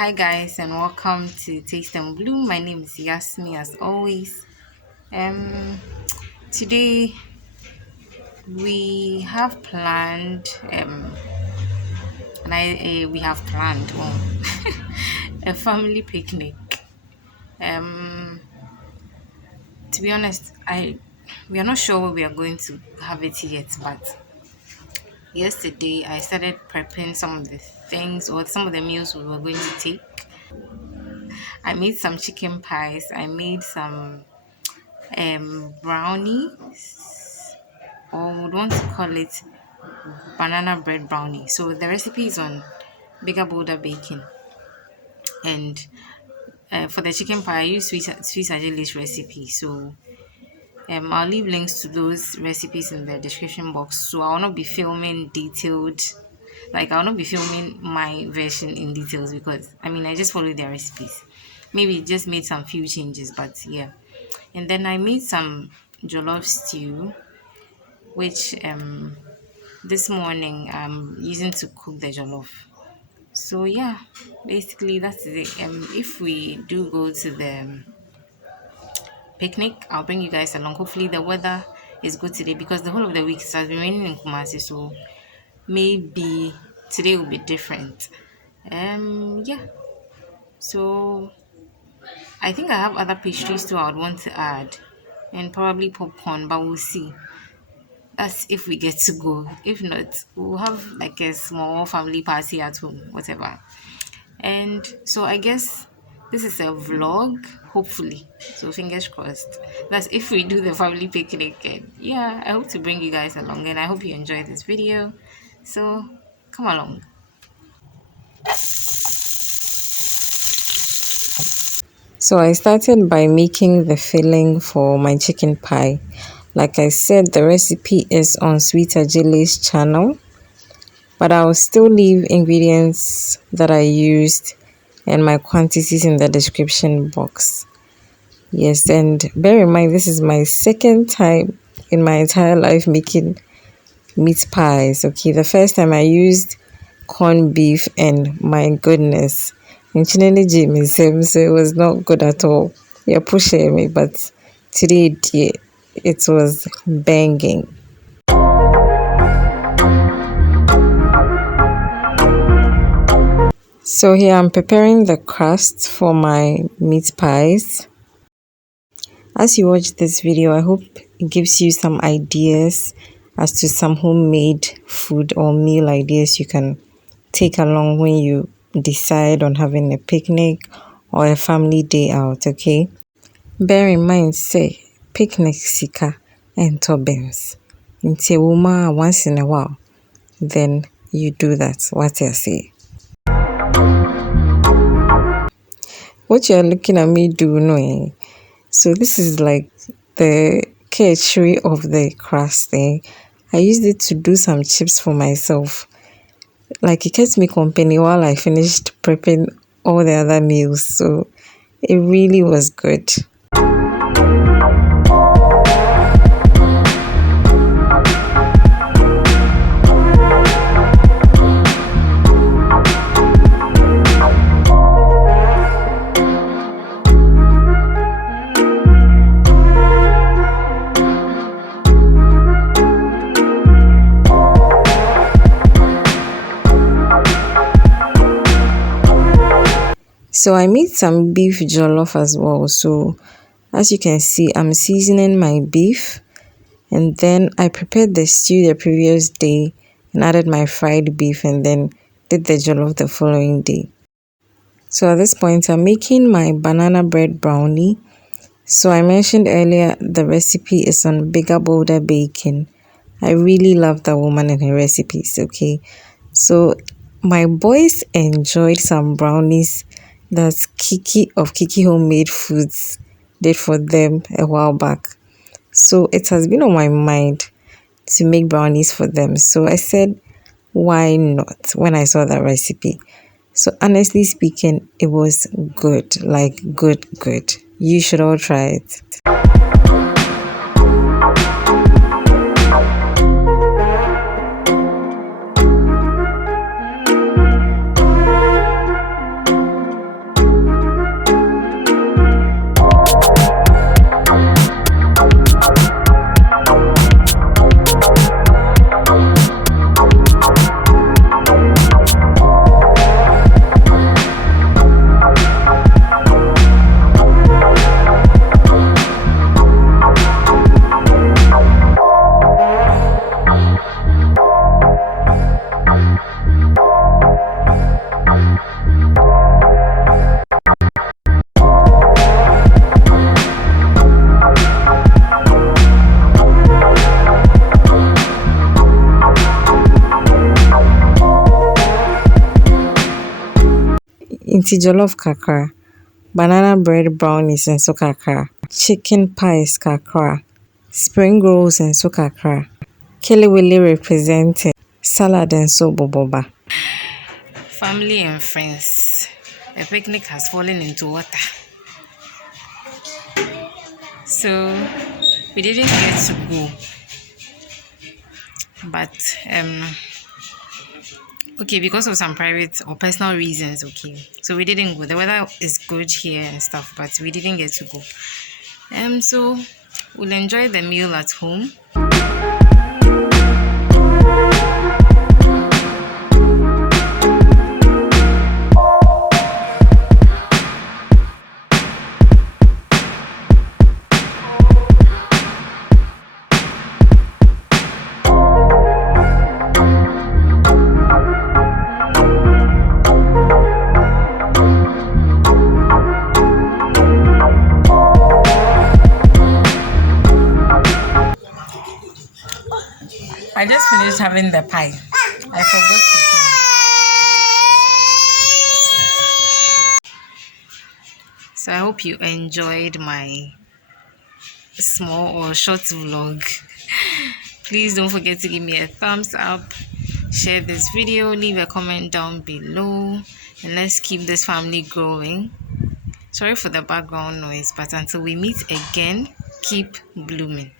Hi guys and welcome to Taste and Bloom. My name is Yasmi as always. Um Today we have planned and I we have planned a family picnic. Um to be honest, I we are not sure where we are going to have it yet, but yesterday I started prepping some of the things or some of the meals we were going to take. I made some chicken pies, I made some brownies, or would want to call it banana bread brownie. So the recipe is on bigger bolder baking, and for the chicken pie I use sweet Ajili's recipe. So I'll leave links to those recipes in the description box. So I'll not be filming detailed, like I'll not be filming my version in details because I just followed their recipes. Maybe just made some few changes, but yeah. And then I made some jollof stew, which this morning I'm using to cook the jollof. So yeah, basically that's it. If we do go to the picnic, I'll bring you guys along. Hopefully the weather is good today because the whole of the week it has been raining in Kumasi, so maybe today will be different. Yeah. So I think I have other pastries too I would want to add, and probably popcorn, but we'll see. That's if we get to go. If not, we'll have like a small family party at home, whatever. And so I guess this is a vlog, hopefully. So fingers crossed. That's if we do the family picnic. And yeah, I hope to bring you guys along and I hope you enjoy this video. So come along. So I started by making the filling for my chicken pie. Like I said, the recipe is on Sweet Ajili's channel, but I'll still leave ingredients that I used and my quantities in the description box. Yes, and bear in mind this is my second time in my entire life making meat pies. Okay, the first time I used corned beef, and my goodness, Inchinele Jimmy Sim, so it was not good at all. You're pushing me, but today it was banging. So here I'm preparing the crust for my meat pies. As you watch this video, I hope it gives you some ideas as to some homemade food or meal ideas you can take along when you decide on having a picnic or a family day out, okay? Bear in mind, say, picnic sika and turbans. Into a woman once in a while, then you do that. What I say? What you're looking at me do, no, eh? So this is like the catchery of the crust thing. I used it to do some chips for myself. Like it kept me company while I finished prepping all the other meals. So it really was good. So I made some beef jollof as well. So as you can see, I'm seasoning my beef, and then I prepared the stew the previous day and added my fried beef and then did the jollof the following day. So at this point, I'm making my banana bread brownie. So I mentioned earlier the recipe is on bigger bolder baking. I really love that woman and her recipes, okay? So my boys enjoyed some brownies that Kiki of Kiki Homemade Foods did for them a while back. So it has been on my mind to make brownies for them. So I said, why not when I saw that recipe? So honestly speaking, it was good, like good, good. You should all try it. Inti jollof kakra, banana bread brownies nso kakra, chicken pies kakra, spring rolls nso kakra, kelewele represented, salad nso boboba. Family and friends. A picnic has fallen into water. So we didn't get to go. But okay, because of some private or personal reasons, okay. So we didn't go. The weather is good here and stuff, but we didn't get to go. So we'll enjoy the meal at home. I just finished having the pie. I forgot to film. So I hope you enjoyed my small or short vlog. Please don't forget to give me a thumbs up, share this video, leave a comment down below, and let's keep this family growing. Sorry for the background noise, but until we meet again, keep blooming.